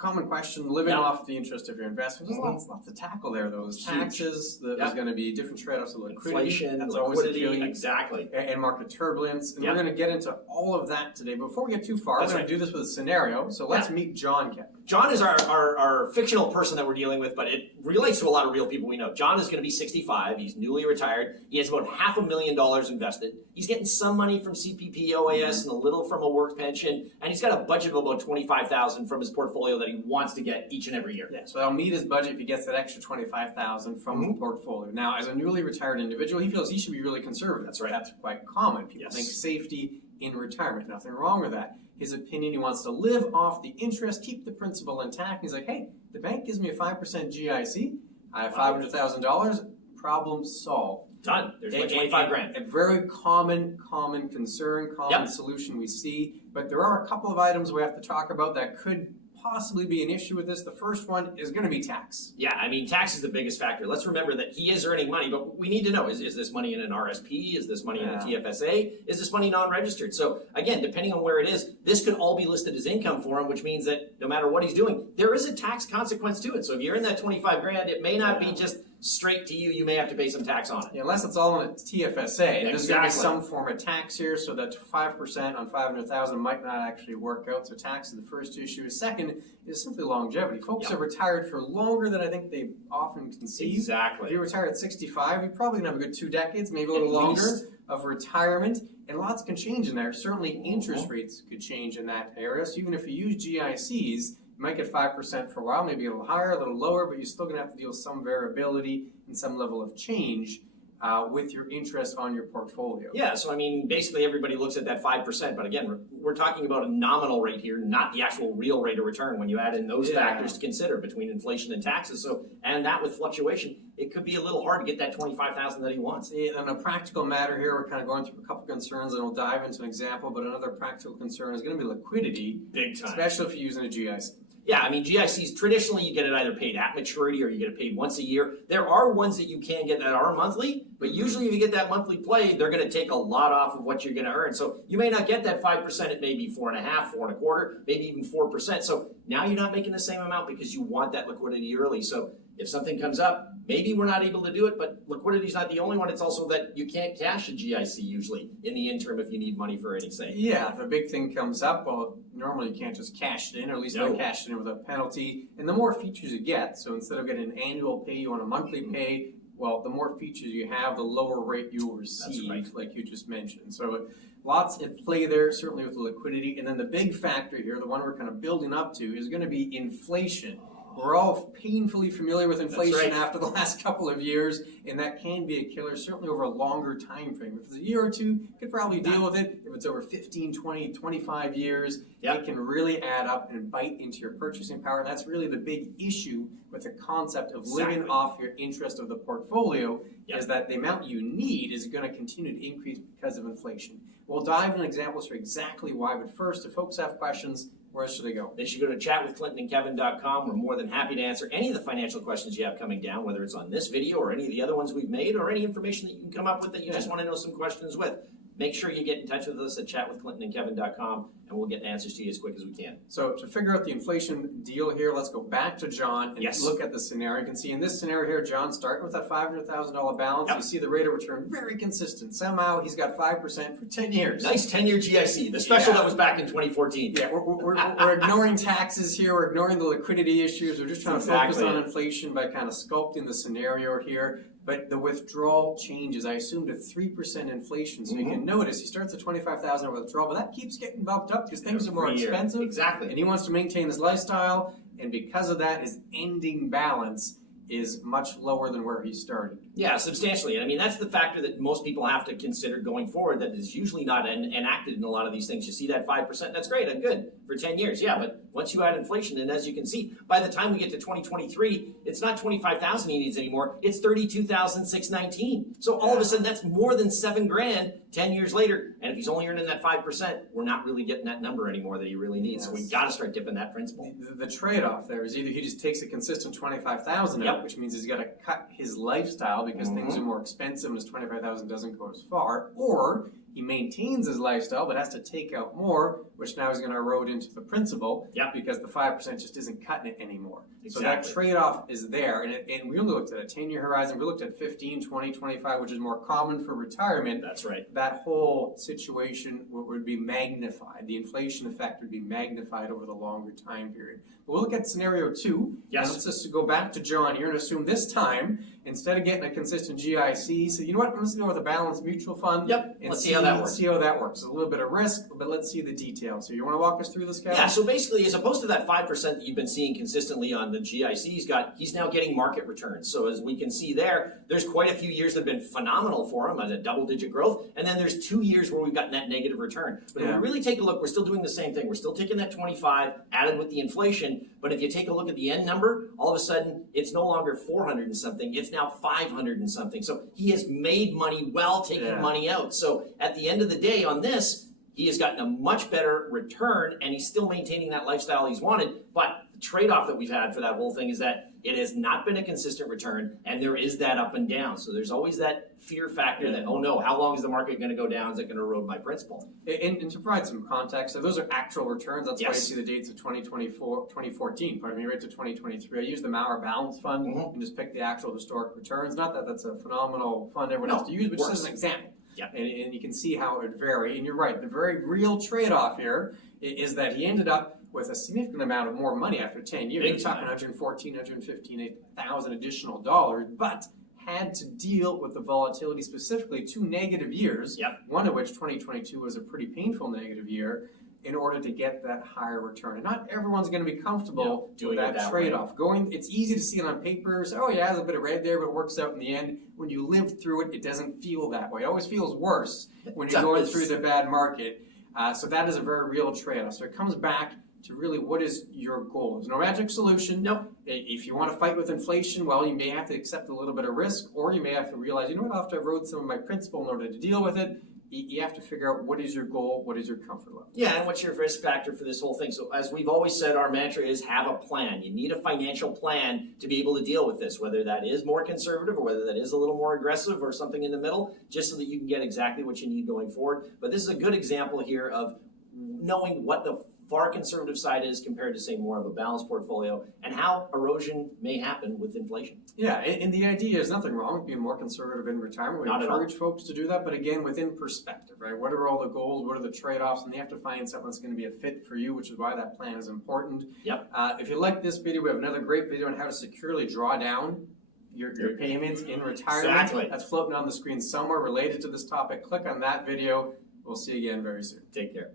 common question, living off the interest of your investment. There's lots to tackle there, though. There's taxes, there's going to be different trade-offs of liquidity. Inflation, that's liquidity, always exactly. And market turbulence. And we're going to get into all of that today. Before we get too far, we're going to do this with a scenario. So let's meet John, Kevin. John is our fictional person that we're dealing with, but it relates to a lot of real people we know. John is going to be 65. He's newly retired. He has about $500,000 invested. He's getting some money from CPP, OAS, and a little from a work pension. And he's got a budget of about $25,000 from his portfolio that he wants to get each and every year. Yeah, so I'll meet his budget if he gets that extra $25,000 from the portfolio. Now, as a newly retired individual, he feels he should be really conservative. That's right. That's quite common. People think safety in retirement. Nothing wrong with that. His opinion, he wants to live off the interest, keep the principal intact. He's like, hey, the bank gives me a 5% GIC. I have $500,000. Problem solved. Done. There's my 25 grand. A very common concern, common solution we see. But there are a couple of items we have to talk about that could possibly be an issue with this. The first one is going to be tax. Yeah, I mean, tax is the biggest factor. Let's remember that he is earning money, but we need to know, is this money in an RSP? Is this money in a TFSA? Is this money non-registered? So again, depending on where it is, this could all be listed as income for him, which means that no matter what he's doing, there is a tax consequence to it. So if you're in that 25 grand, it may not be just straight to you. You may have to pay some tax on it. Yeah, unless it's all in a TFSA. There's going to be some form of tax here, so that 5% on $500,000 might not actually work out. So tax is the first issue. Second is simply longevity. Folks are retired for longer than I think they often conceive. Exactly. If you retire at 65, you're probably going to have a good 2 decades, maybe a little longer of retirement. And lots can change in there. Certainly interest rates could change in that area. So even if you use GICs, you might get 5% for a while, maybe a little higher, a little lower, but you're still going to have to deal with some variability and some level of change with your interest on your portfolio. Yeah, so I mean, basically everybody looks at that 5%, but again, we're talking about a nominal rate here, not the actual real rate of return when you add in those factors to consider between inflation and taxes. So, and that with fluctuation, it could be a little hard to get that $25,000 that he wants. Yeah, on a practical matter here, we're kind of going through a couple concerns, and we'll dive into an example, but another practical concern is going to be liquidity. Big time. Especially if you're using a GIC. Yeah, I mean, GICs, traditionally you get it either paid at maturity or you get it paid once a year. There are ones that you can get that are monthly, but usually if you get that monthly play, they're going to take a lot off of what you're going to earn. So you may not get that 5%, it may be 4.5%, 4.25%, maybe even 4%. So now you're not making the same amount because you want that liquidity early. So if something comes up, maybe we're not able to do it, but liquidity is not the only one. It's also that you can't cash a GIC usually in the interim if you need money for anything. Yeah, if a big thing comes up, well, normally you can't just cash it in, or at least not cash it in without penalty. And the more features you get, so instead of getting an annual pay, you want a monthly pay, well, the more features you have, the lower rate you will receive, like you just mentioned. So lots at play there, certainly with the liquidity. And then the big factor here, the one we're kind of building up to, is going to be inflation. We're all painfully familiar with inflation after the last couple of years, and that can be a killer, certainly over a longer time frame. If it's a year or two, you could probably deal with it. If it's over 15, 20, 25 years, it can really add up and bite into your purchasing power. That's really the big issue with the concept of living off your interest of the portfolio, is that the amount you need is going to continue to increase because of inflation. We'll dive into examples for exactly why, but first, if folks have questions, where should they go? They should go to chatwithclintonandkevin.com. We're more than happy to answer any of the financial questions you have coming down, whether it's on this video or any of the other ones we've made, or any information that you can come up with that you just want to know some questions with. Make sure you get in touch with us at chatwithclintonandkevin.com, and we'll get answers to you as quick as we can. So to figure out the inflation deal here, let's go back to John and look at the scenario. You can see in this scenario here, John starting with that $500,000 balance. You see the rate of return very consistent. Somehow he's got 5% for 10 years. Nice 10-year GIC, the special that was back in 2014. Yeah, we're ignoring taxes here. We're ignoring the liquidity issues. We're just trying to focus on inflation by kind of sculpting the scenario here. But the withdrawal changes, I assumed, to 3% inflation. So you can notice he starts at $25,000 withdrawal, but that keeps getting bumped up because things are more expensive. Exactly. And he wants to maintain his lifestyle, and because of that, his ending balance is much lower than where he started. Yeah, substantially. And I mean, that's the factor that most people have to consider going forward that is usually not enacted in a lot of these things. You see that 5%, that's great, good for 10 years. Yeah, but once you add inflation, and as you can see, by the time we get to 2023, it's not 25,000 he needs anymore, it's 32,619. So all of a sudden, that's more than $7,000 10 years later. And if he's only earning that 5%, we're not really getting that number anymore that he really needs. So we've got to start dipping that principal. The trade-off there is either he just takes a consistent 25,000 out, which means he's got to cut his lifestyle because things are more expensive and his 25,000 doesn't go as far, or he maintains his lifestyle but has to take out more, which now is going to erode into the principal because the 5% just isn't cutting it anymore. Exactly. So that trade-off is there. And we only looked at a 10-year horizon. We looked at 15, 20, 25, which is more common for retirement. That's right. That whole situation would be magnified. The inflation effect would be magnified over the longer time period. But we'll look at scenario 2. Yes. Let's just go back to John here and assume this time, instead of getting a consistent GIC, so you know what, I'm just going to go with a balanced mutual fund. Yep, And let's see how that works. See how that works. A little bit of risk, but let's see the details. So you want to walk us through this, guy? Yeah, so basically, as opposed to that 5% that you've been seeing consistently on the GICs, he's now getting market returns. So as we can see there's quite a few years that have been phenomenal for him at a double-digit growth, and then there's 2 years where we've got net negative return. But if we really take a look, we're still doing the same thing. We're still taking that 25 added with the inflation, but if you take a look at the end number, all of a sudden, it's no longer 400 and something, it's now 500 and something. So he has made money while taking money out. So at the end of the day on this, he has gotten a much better return and he's still maintaining that lifestyle he's wanted. But the trade-off that we've had for that whole thing is that it has not been a consistent return and there is that up and down. So there's always that fear factor that, oh no, how long is the market going to go down? Is it going to erode my principal? And to provide some context, so those are actual returns. That's why you see the dates of 2014, right to 2023. I use the Maurer Balance Fund and just pick the actual historic returns. Not that that's a phenomenal fund everyone has to use, but just as an example. And you can see how it would vary. And you're right, the very real trade-off here is that he ended up with a significant amount of more money after 10 years. You're talking 114, 115,000 additional dollars, but had to deal with the volatility, specifically 2 negative years, one of which 2022 was a pretty painful negative year, in order to get that higher return. And not everyone's going to be comfortable doing that trade-off. It's easy to see it on paper, so, oh yeah, there's a bit of red there, but it works out in the end. When you live through it, it doesn't feel that way. It always feels worse when you're going through the bad market. So that is a very real trade-off. So it comes back to really what is your goal. There's no magic solution. If you want to fight with inflation, well, you may have to accept a little bit of risk, or you may have to realize, you know what, I'll have to erode some of my principal in order to deal with it. You have to figure out what is your goal, what is your comfort level. Yeah, and what's your risk factor for this whole thing. So as we've always said, our mantra is have a plan. You need a financial plan to be able to deal with this, whether that is more conservative or whether that is a little more aggressive or something in the middle, just so that you can get exactly what you need going forward. But this is a good example here of knowing what the far conservative side is compared to, say, more of a balanced portfolio, and how erosion may happen with inflation. Yeah, and the idea is nothing wrong with being more conservative in retirement. We encourage folks to do that, but again, within perspective, right? What are all the goals? What are the trade-offs? And they have to find something that's going to be a fit for you, which is why that plan is important. If you like this video, we have another great video on how to securely draw down your payments in retirement. That's floating on the screen somewhere related to this topic. Click on that video. We'll see you again very soon. Take care.